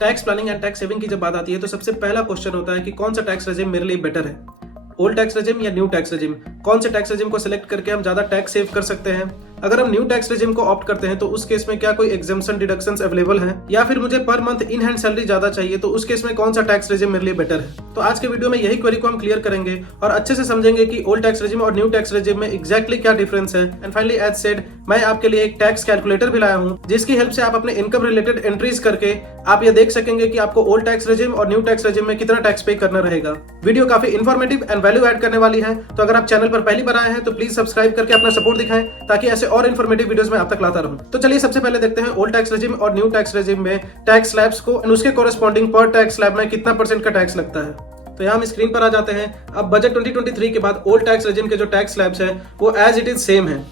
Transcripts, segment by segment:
Tax planning and tax saving की जब बात आती है तो सबसे पहला क्वेश्चन होता है कि कौन सा टैक्स रेजिम मेरे लिए बेटर है, ओल्ड टैक्स रेजिम या न्यू टैक्स रेजिम। कौन से टैक्स रेजिम को सिलेक्ट करके हम ज्यादा टैक्स सेव कर सकते हैं। अगर हम न्यू टैक्स रेजिम को ऑप्ट करते हैं तो उस केस में क्या कोई एग्जेम्पशन डिडक्शंस अवेलेबल हैं, या फिर मुझे per month in hand salary ज्यादा चाहिए तो उस केस में कौन सा टैक्स रेजिम मेरे लिए बेटर है। तो आज के वीडियो में यही क्वेरी को हम क्लियर करेंगे और अच्छे से समझेंगे कि ओल्ड टैक्स रेजिम और न्यू टैक्स रेजिम में एग्जैक्टली क्या डिफरेंस है। एंड फाइनली एज सेड, मैं आपके लिए एक टैक्स कैलकुलेटर भी लाया हूँ जिसकी हेल्प से आप अपने इनकम रिलेटेड एंट्रीज करके आप ये देख सकेंगे कि आपको ओल्ड टैक्स रेजिम और न्यू टैक्स रेजिम में कितना टैक्स पे करना रहेगा। वीडियो काफी इन्फॉर्मेटिव एंड वैल्यू ऐड करने वाली है, तो अगर आप चैनल पर पहली बार आए हैं तो प्लीज सब्सक्राइब करके अपना सपोर्ट दिखाएं ताकि ऐसे और इन्फॉर्मेटिव वीडियोस में आप तक लाता रहूं। तो चलिए सबसे पहले देखते हैं ओल्ड टैक्स रेजिम और न्यू टैक्स रेजिम में टैक्स स्लैब्स को और उसके कोरेस्पॉन्डिंग पर टैक्स स्लैब में कितना % का टैक्स लगता है। तो यहाँ हम स्क्रीन पर आ जाते हैं। अब बजट 2023 के बाद ओल्ड टैक्स रेजिम के जो टैक्स स्लैब्स है वो एज इट इज सेम है।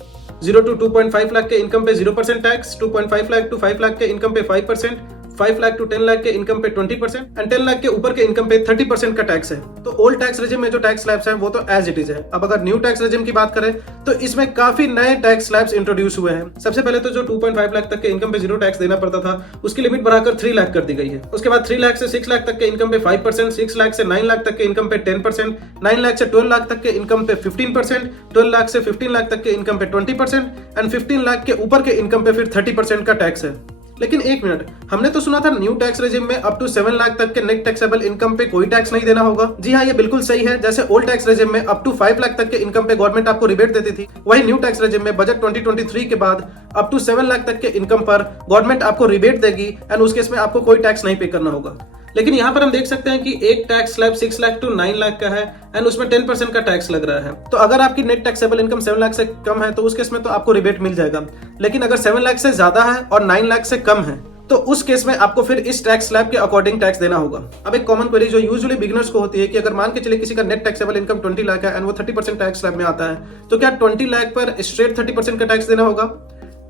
0 to 2.5 लाख के इनकम पे 0% टैक्स, 2.5 लाख to 5 लाख के इनकम पे 5%, 5 लाख to 10 लाख के इनकम पे 20% एंड 10 लाख के ऊपर के इनकम पे 30% का टैक्स है। तो ओल्ड टैक्स रेजिम में जो टैक्स स्लैब्स है वो तो एज इट इज है। अब अगर न्यू टैक्स रेजिम की बात करें तो इसमें काफी नए टैक्स स्लैब्स इंट्रोड्यूस हुए हैं। सबसे पहले तो जो 2.5 लाख तक के इनकम पे 0 टैक्स देना पड़ता था उसकी लिमिट बढ़ाकर 3 लाख कर दी गई है। उसके बाद 3 लाख से 6 लाख तक के इनकम पे 5%, 6 लाख से 9 लाख तक के इनकम पे 10%, 9 लाख से 12 लाख तक के इनकम पे 15%, 12 लाख से 15 लाख तक के इनकम पे 20% एंड 15 लाख के ऊपर के इनकम पे फिर 30% का टैक्स है। लेकिन एक मिनट, हमने तो सुना था न्यू टैक्स रेजिम में अप टू 7 लाख तक के नेट टैक्सेबल इनकम पे कोई टैक्स नहीं देना होगा। जी हाँ, ये बिल्कुल सही है। जैसे ओल्ड टैक्स रेजिम में अप टू 5 लाख तक के इनकम पे गवर्नमेंट आपको रिबेट देती थी, वही न्यू टैक्स रेजिम में बजट 2023 के बाद अप टू 7 लाख तक के इनकम पर गवर्नमेंट आपको रिबेट देगी एंड उस केस में आपको कोई टैक्स नहीं पे करना होगा। लेकिन यहाँ पर हम देख सकते हैं कि एक tax slab 6 lakh to 9 lakh का है एंड उसमें 10% का टैक्स लग रहा है। तो अगर आपकी नेट टैक्सेबल इनकम 7 लाख से कम है तो उस केस में तो आपको रिबेट मिल जाएगा। लेकिन अगर 7 लाख से ज्यादा है और 9 लाख से कम है तो उस केस में आपको फिर इस टैक्स स्लैब के अकॉर्डिंग टैक्स देना होगा। अब एक कॉमन क्वेरी जो यूजुअली बिगिनर्स को होती है कि अगर मान के चलिए किसी का नेट टैक्सेबल इनकम 20 लाख है एंड वो 30% टैक्स स्लैब में आता है तो क्या 20 लाख पर स्ट्रेट 30% का टैक्स देना होगा?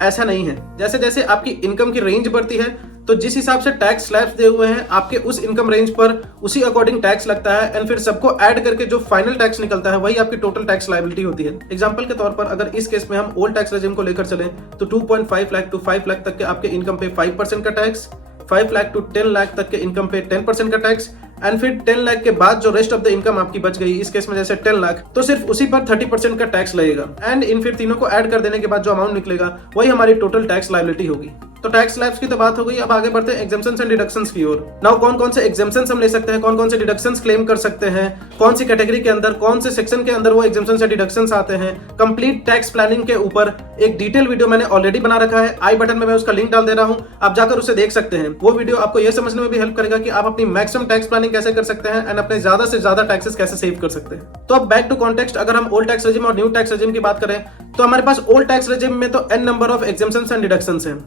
ऐसा नहीं है। जैसे जैसे आपकी इनकम की रेंज बढ़ती है तो जिस हिसाब से टैक्स स्लैब्स दिए हुए हैं आपके उस इनकम रेंज पर उसी अकॉर्डिंग टैक्स लगता है एंड फिर सबको ऐड करके जो फाइनल टैक्स निकलता है वही आपकी टोटल टैक्स लायबिलिटी होती है। एग्जांपल के तौर पर अगर इस केस में हम ओल्ड टैक्स रेजिम को लेकर चलें तो 2.5 लाख to 5 लाख तक के आपके इनकम पे 5% का टैक्स, 5 लाख to 10 लाख तक के इनकम पे 10% का टैक्स एंड फिर 10 लाख के बाद जो रेस्ट ऑफ द इनकम आपकी बच गई, इस केस में जैसे 10 लाख, तो सिर्फ उसी पर 30% का टैक्स लगेगा एंड इन फिर तीनों को ऐड कर देने के बाद जो अमाउंट निकलेगा वही हमारी टोटल टैक्स लायबिलिटी होगी। तो टैक्स स्लैब्स की तो बात हो गई। अब आगे बढ़ते हैं एग्जेम्पशंस एंड डिडक्शंस की ओर। नाउ कौन कौन से एग्जेम्पशंस हम ले सकते हैं, कौन कौन से डिडक्शंस क्लेम कर सकते हैं, कौन सी कैटेगरी के अंदर, कौन से सेक्शन के अंदर वो एग्जेम्पशंस या डिडक्शंस आते हैं। कंप्लीट टैक्स प्लानिंग के ऊपर एक डिटेल वीडियो मैंने ऑलरेडी बना रखा है, आई बटन में मैं उसका लिंक डाल दे रहा हूं, आप जाकर उसे देख सकते हैं। वो वीडियो आपको यह समझने में भी हेल्प करेगा कि आप अपनी मैक्सिमम टैक्स प्लानिंग कैसे कर सकते हैं एंड अपने ज्यादा से ज्यादा टैक्सेस कैसे सेव कर सकते हैं। तो अब बैक टू कॉन्टेक्स्ट, अगर हम ओल्ड टैक्स रेजिम और न्यू टैक्स रेजिम की बात करें तो हमारे पास ओल्ड टैक्स रेजिम में तो n number of exemptions and deductions हैं।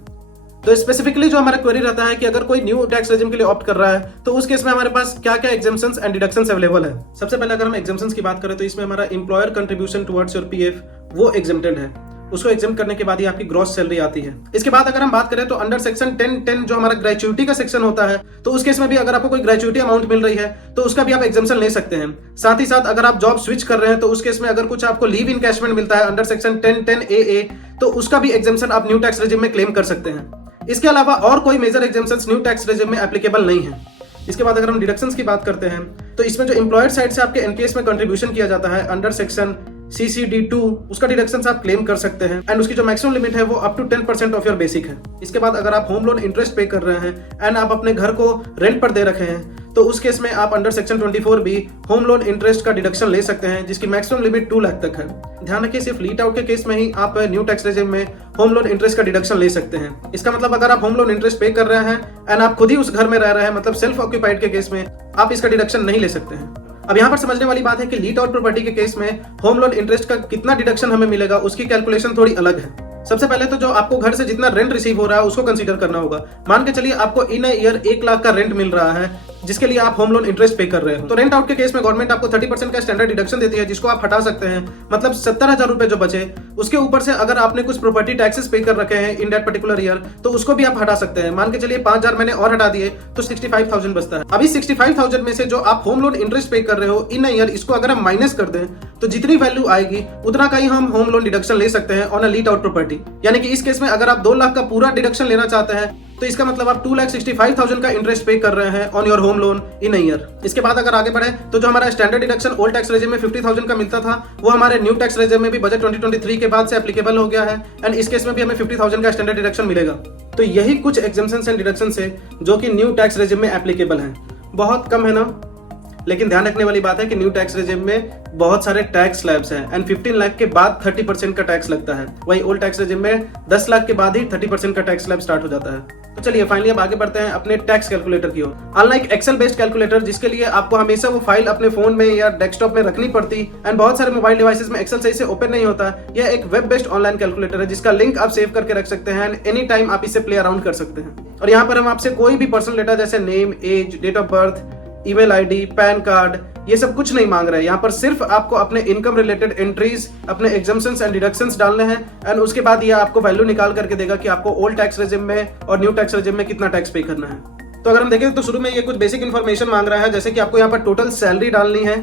तो स्पेसिफिकली जो हमारा क्वेरी रहता है कि अगर कोई न्यू टैक्स रेजिम के लिए ऑप्ट कर रहा है तो उस केस में हमारे पास क्या क्या एग्जेम्पशंस एंड डिडक्शंस अवेलेबल है। सबसे पहले अगर हम एग्जेम्पशंस की बात करें तो इसमें हमारा employer contribution towards your PF वो एग्जेम्प्टेड है। उसको एग्जेम्प्ट करने के बाद ही आपकी ग्रॉस सैलरी आती है। इसके बाद अगर हम बात करें तो अंडर सेक्शन 10(10) जो हमारा ग्रेचुइटी का सेक्शन होता है तो उस केस में भी अगर आपको कोई ग्रेचुइटी अमाउंट मिल रही है तो उसका भी आप एग्जेम्पशन ले सकते हैं। साथ ही साथ अगर आप जॉब स्विच कर रहे हैं तो उस केस में अगर कुछ आपको लीव इनकैशमेंट मिलता है अंडर सेक्शन 10(10)AA तो उसका भी एग्जेम्पशन आप न्यू टैक्स रेजिम में क्लेम कर सकते हैं। इसके अलावा और कोई major exemptions new tax regime में एप्लीकेबल नहीं है। इसके बाद अगर हम डिडक्शंस की बात करते हैं तो इसमें जो एम्प्लॉयर साइड से आपके एनपीएस में कंट्रीब्यूशन किया जाता है अंडर सेक्शन CCD2 उसका डिडक्शंस आप क्लेम कर सकते हैं एंड उसकी जो मैक्सिमम लिमिट है वो up to 10% of your basic है। इसके बाद अगर आप होम लोन इंटरेस्ट पे कर रहे हैं एंड आप अपने घर को रेंट पर दे रखे हैं तो उस केस में आप अंडर सेक्शन 24 भी होम लोन इंटरेस्ट का डिडक्शन ले सकते हैं जिसकी मैक्सिमम लिमिट 2 लाख तक है। ध्यान रखिए सिर्फ लीट आउट के केस में ही आप न्यू टैक्स रेजिम में होम लोन इंटरेस्ट का डिडक्शन ले सकते हैं। इसका मतलब अगर आप होम लोन इंटरेस्ट पे कर रहे हैं एंड आप खुद ही उस घर में रह रहे हैं मतलब सेल्फ ऑक्यूपाइड के केस में आप इसका डिडक्शन नहीं ले सकते हैं। अब यहाँ पर समझने वाली बात है कि लीट आउट प्रॉपर्टी के केस में होम लोन इंटरेस्ट का कितना डिडक्शन हमें मिलेगा उसकी कैलकुलेशन थोड़ी अलग है। सबसे पहले तो जो आपको घर से जितना रेंट रिसीव हो रहा है उसको कंसीडर करना होगा। मान के चलिए आपको इन ईयर 1 लाख का रेंट मिल रहा है जिसके लिए आप होम लोन इंटरेस्ट पे कर रहे हो तो रेंट आउट के केस में गवर्नमेंट आपको 30% का स्टैंडर्ड डिडक्शन देती है जिसको आप हटा सकते हैं। मतलब 70,000 रुपए जो बचे उसके ऊपर से अगर आपने कुछ प्रॉपर्टी टैक्सेस पे कर रखे हैं इन दैट पर्टिकुलर ईयर तो उसको भी आप हटा सकते हैं। मान के चलिए 5,000 मैंने और हटा दिए तो 65,000 बचता है। अभी 65,000 में से जो आप होम लोन इंटरेस्ट पे कर रहे हो इन ईयर इसको अगर हम माइनस कर दें तो जितनी वैल्यू आएगी उतना का ही हम होम लोन डिडक्शन ले सकते हैं ऑन अ लीट आउट प्रॉपर्टी। यानी कि इस केस में अगर आप 2 लाख का पूरा डिडक्शन लेना चाहते हैं तो इसका मतलब आप 2,65,000 का इंटरेस्ट पे कर रहे हैं on your home loan in year. इसके बाद अगर आगे बढ़े तो जो हमारा standard deduction old tax regime में 50,000 का मिलता था वो हमारे न्यू टैक्स रेजिम में भी बजट 2023 के बाद से एप्लीकेबल हो गया है एंड इस केस में भी हमें 50,000 का स्टैंडर्ड डिडक्शन मिलेगा। तो यही कुछ एग्जम्पशंस एंड डिडक्शंस है जो कि न्यू टैक्स रेजिम में एप्लीकेबल हैं। बहुत कम है ना, लेकिन ध्यान रखने वाली बात है कि न्यू टैक्स रेजिम में बहुत सारे टैक्स स्लैब्स हैं एंड 15 लाख के बाद 30% का टैक्स लगता है। वही ओल्ड टैक्स रेजिम में 10 लाख के बाद ही 30% का टैक्स स्लैब स्टार्ट हो जाता है। तो चलिए फाइनली अब आगे बढ़ते हैं अपने टैक्स कैलकुलेटर की ओर। अनलाइक एक्सेल बेस्ड कैलकुलेटर जिसके लिए आपको हमेशा वो फाइल अपने फोन में या डेस्कटॉप में रखनी पड़ती एंड बहुत सारे मोबाइल डिवाइसेस में एक्सेल सही से ओपन नहीं होता, यह एक वेब बेस्ड ऑनलाइन कैलकुलेटर है जिसका लिंक आप सेव करके रख सकते हैं एंड एनी टाइम आप इससे प्ले अराउंड कर सकते हैं। और यहाँ पर हम आपसे कोई भी पर्सनल डेटा जैसे name, age, date of birth, email ID, PAN card, ये सब कुछ नहीं मांग रहे हैं। यहाँ पर सिर्फ आपको अपने इनकम रिलेटेड एंट्रीज, अपने एग्जम्पशंस एंड डिडक्शंस डालने हैं एंड उसके बाद ये आपको वैल्यू निकाल करके देगा कि आपको ओल्ड टैक्स रेजिम में और न्यू टैक्स रेजिम में कितना टैक्स पे करना है। तो अगर हम देखें तो शुरू में ये कुछ बेसिक इन्फॉर्मेशन मांग रहा है, जैसे कि आपको यहाँ पर टोटल सैलरी डालनी है।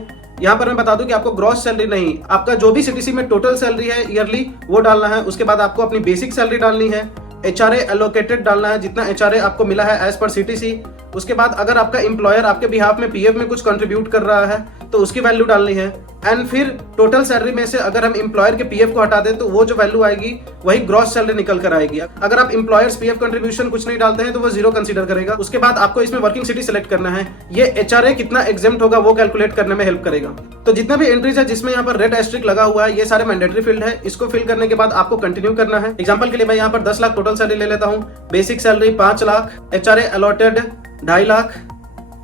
यहाँ पर मैं बता दूं कि आपको ग्रॉस सैलरी नहीं, आपका जो भी सीटीसी में टोटल सैलरी है ईयरली वो डालना है। उसके बाद आपको अपनी बेसिक सैलरी डालनी है, एचआरए एलोकेटेड डालना है, जितना एचआरए आपको मिला है एज पर सीटीसी। उसके बाद अगर आपका एम्प्लॉयर आपके बिहाफ में पीएफ में कुछ कंट्रीब्यूट कर रहा है तो उसकी वैल्यू डालनी है एंड फिर टोटल सैलरी में से अगर हम एम्प्लॉयर के पीएफ को हटा दें तो वो जो वैल्यू आएगी वही ग्रॉस सैलरी निकल कर आएगी। अगर आप एम्प्लॉयर्स पीएफ कंट्रीब्यूशन कुछ नहीं डालते हैं तो वो जीरो कंसीडर करेगा। उसके बाद आपको इसमें वर्किंग सिटी सेलेक्ट करना है, ये एचआरए कितना एग्जेम्प्ट होगा वो कैलकुलेट करने में हेल्प करेगा। तो जितने भी एंट्रीज है जिसमें यहाँ पर रेड एस्ट्रिक लगा हुआ है ये सारे मैंडेटरी फील्ड है। इसको फिल करने के बाद आपको कंटिन्यू करना है। एग्जाम्पल के लिए मैं यहाँ पर 10 लाख टोटल सैलरी ले लेता हूँ, basic salary 5 lakh, HRA allotted 2.5 lakh,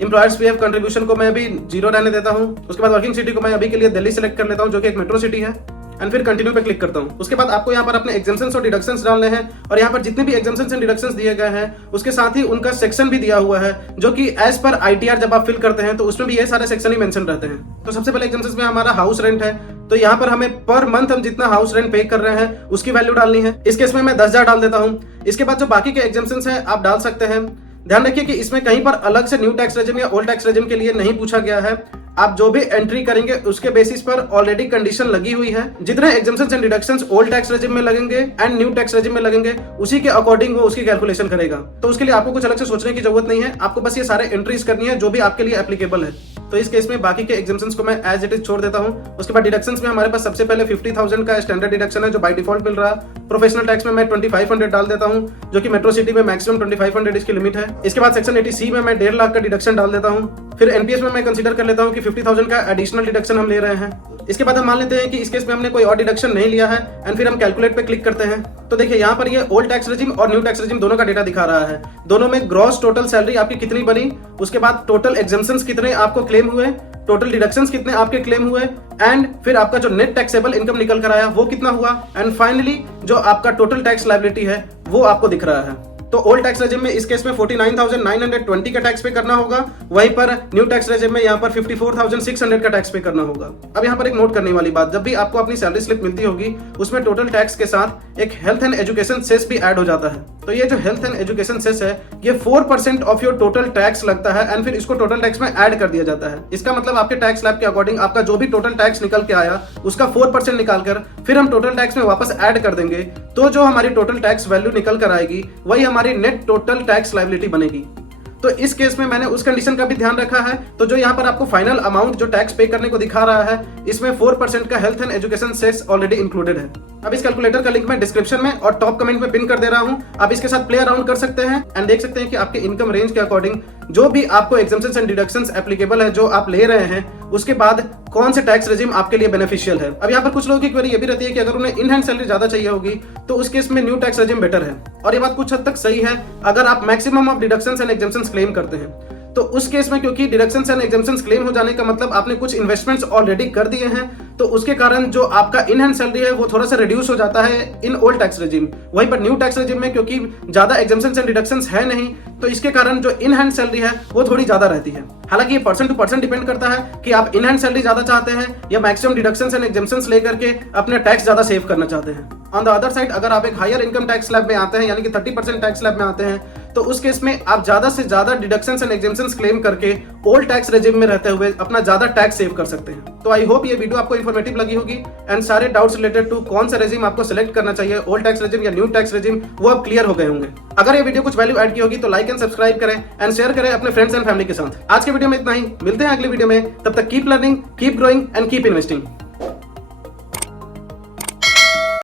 employers PF contribution को मैं अभी जीरो रहने देता हूं। उसके बाद वर्किंग सिटी को मैं अभी के लिए दिल्ली सेलेक्ट कर लेता हूं जो कि एक मेट्रो सिटी है एंड फिर कंटिन्यू पे क्लिक करता हूं। उसके बाद आपको यहाँ पर अपने एग्जम्पशंस और डिडक्शंस डालने हैं और यहाँ पर जितने भी एग्जम्पशंस एंड डिडक्शंस दिए गए हैं उसके साथ ही उनका सेक्शन भी दिया हुआ है जो कि एज पर आईटीआर जब आप फिल करते हैं तो उसमें भी ये सारे सेक्शन ही मेंशन रहते हैं। तो सबसे पहले एग्जम्पशंस में हमारा हाउस रेंट है, तो यहाँ पर हमें पर मंथ हम जितना हाउस रेंट पे कर रहे हैं उसकी वैल्यू डालनी है। इस केस में मैं 10,000 डाल देता हूँ। इसके बाद जो बाकी के एग्जम्पशंस हैं आप डाल सकते हैं। ध्यान रखिए कि इसमें कहीं पर अलग से न्यू टैक्स रेजिम या ओल्ड टैक्स रेजिम के लिए नहीं पूछा गया है। आप जो भी एंट्री करेंगे उसके बेसिस पर ऑलरेडी कंडीशन लगी हुई है। जितने exemptions and deductions old tax regime में लगेंगे एंड न्यू टैक्स रेजिम में लगेंगे उसी के अकॉर्डिंग वो उसकी कैलकुलेशन करेगा। तो उसके लिए आपको कुछ अलग से सोचने की जरूरत नहीं है, आपको बस ये सारे एंट्रीज करनी है जो भी आपके लिए एप्लीकेबल है। तो इस केस में बाकी के एग्जम्पशंस को मैं एज इट इज छोड़ देता हूं। उसके बाद डिडक्शंस में हमारे पास सबसे पहले 50,000 का स्टैंडर्ड डिडक्शन है जो बाय डिफॉल्ट मिल रहा है। प्रोफेशनल टैक्स में मैं 2500 डाल देता हूं जो कि मेट्रो सिटी में मैक्सिमम 2500 इसकी लिमिट है। इसके बाद सेक्शन 80C में मैं 1.5 लाख का डिडक्शन डाल देता हूं। फिर एनपीएस में मैं कंसीडर कर लेता हूं कि 50,000 का एडिशनल डिडक्शन हम ले रहे हैं। इसके बाद हम मान लेते हैं कि इस केस में हमने कोई और डिडक्शन नहीं लिया है एंड फिर हम कैलकुलेट पे क्लिक करते हैं। तो देखिए यहाँ पर ये ओल्ड टैक्स रेजिम और न्यू टैक्स रेजिम दोनों का डेटा दिखा रहा है। दोनों में ग्रॉस टोटल सैलरी आपकी कितनी बनी, उसके बाद टोटल एग्जम्पशंस कितने आपको क्लेम हुए, टोटल डिडक्शंस कितने आपके क्लेम हुए एंड फिर आपका जो नेट टैक्सेबल इनकम निकल कर आया वो कितना हुआ एंड फाइनली जो आपका टोटल टैक्स लायबिलिटी है वो आपको दिख रहा है। तो ओल्ड टैक्स रेजिम में इस केस में 49,920 का टैक्स पे करना होगा, वहीं पर न्यू टैक्स रेजिम में यहाँ पर 54,600 का टैक्स पे करना होगा। अब यहाँ पर एक नोट करने वाली बात, जब भी आपको अपनी सैलरी स्लिप मिलती होगी उसमें टोटल टैक्स के साथ एक हेल्थ एंड एजुकेशन सेस भी ऐड हो जाता है। तो ये जो हेल्थ एंड एजुकेशन सेस है ये 4% ऑफ योर टोटल टैक्स लगता है एंड फिर इसको टोटल टैक्स में ऐड कर दिया जाता है। इसका मतलब आपके टैक्स स्लैब के अकॉर्डिंग आपका जो भी टोटल टैक्स निकल के आया उसका 4% निकालकर फिर हम टोटल टैक्स में वापस ऐड कर देंगे, तो जो हमारी टोटल टैक्स वैल्यू निकल कर आएगी वही हमारी नेट टोटल टैक्स लायबिलिटी बनेगी। तो इस केस में मैंने उस कंडीशन का भी ध्यान रखा है। तो जो यहाँ पर आपको फाइनल अमाउंट जो टैक्स पे करने को दिखा रहा है इसमें 4% का health and education cess already included है। अब इस कैलकुलेटर का लिंक मैं डिस्क्रिप्शन में और टॉप कमेंट में पिन कर दे रहा हूँ, आप इसके साथ प्ले अराउंड कर सकते हैं एंड देख सकते हैं कि आपके इनकम रेंज के अकॉर्डिंग जो भी आपको एग्जम्पशंस एंड डिडक्शंस एप्लीकेबल है जो आप ले रहे हैं उसके बाद कौन से टैक्स रेजिम आपके लिए बेनिफिशियल है। अब यहाँ पर कुछ लोगों की क्वेरी ये भी रहती है कि अगर उन्हें इन हैंड सैलरी ज्यादा चाहिए होगी तो उस केस में न्यू टैक्स रेजिम बेटर है, और ये बात कुछ हद तक सही है अगर आप maximum of deductions and exemptions claim करते हैं। तो उस केस में क्योंकि डिडक्शंस एंड एग्जम्पशंस क्लेम हो जाने का मतलब आपने कुछ इन्वेस्टमेंट्स ऑलरेडी कर दिए हैं, तो उसके कारण जो आपका इन हैंड सैलरी है वो थोड़ा सा रिड्यूस हो जाता है इन ओल्ड टैक्स रेजिम। वहीं पर न्यू टैक्स रेजिम में क्योंकि ज्यादा एग्जम्पशंस एंड डिडक्शंस है नहीं तो इसके कारण जो इन हैंड सैलरी है वो थोड़ी ज्यादा रहती है। हालांकि ये पर्सन टू पर्सन डिपेंड करता है कि आप इन हैंड सैलरी ज्यादा चाहते हैं या मैक्सिमम डिडक्शंस एंड एग्जम्पशंस लेकर के अपने टैक्स ज्यादा सेव करना चाहते हैं। ऑन द अदर साइड अगर आप एक हायर इनकम टैक्स स्लैब में आते हैं यानी कि 30% टैक्स स्लैब में आते हैं तो उस केस में आप ज्यादा से ज्यादा डिडक्शन एंड एग्जेम्पशंस क्लेम करके ओल्ड टैक्स रेजिम में रहते हुए अपना ज्यादा टैक्स सेव कर सकते हैं। तो आई होप ये वीडियो आपको इन्फॉर्मेटिव लगी होगी एंड सारे डाउट्स रिलेटेड टू कौन सा रेजिम आपको सिलेक्ट करना चाहिए, ओल्ड टैक्स रेजिम या न्यू टैक्स रेजिम, वो अब क्लियर हो गए होंगे। अगर ये वीडियो कुछ वैल्यू ऐड की होगी तो लाइक एंड सब्सक्राइब करें एंड शेयर करें अपने फ्रेंड्स एंड फैमिली के साथ। आज के वीडियो में इतना ही, मिलते हैं अगले वीडियो में, तब तक keep learning, keep growing and keep investing.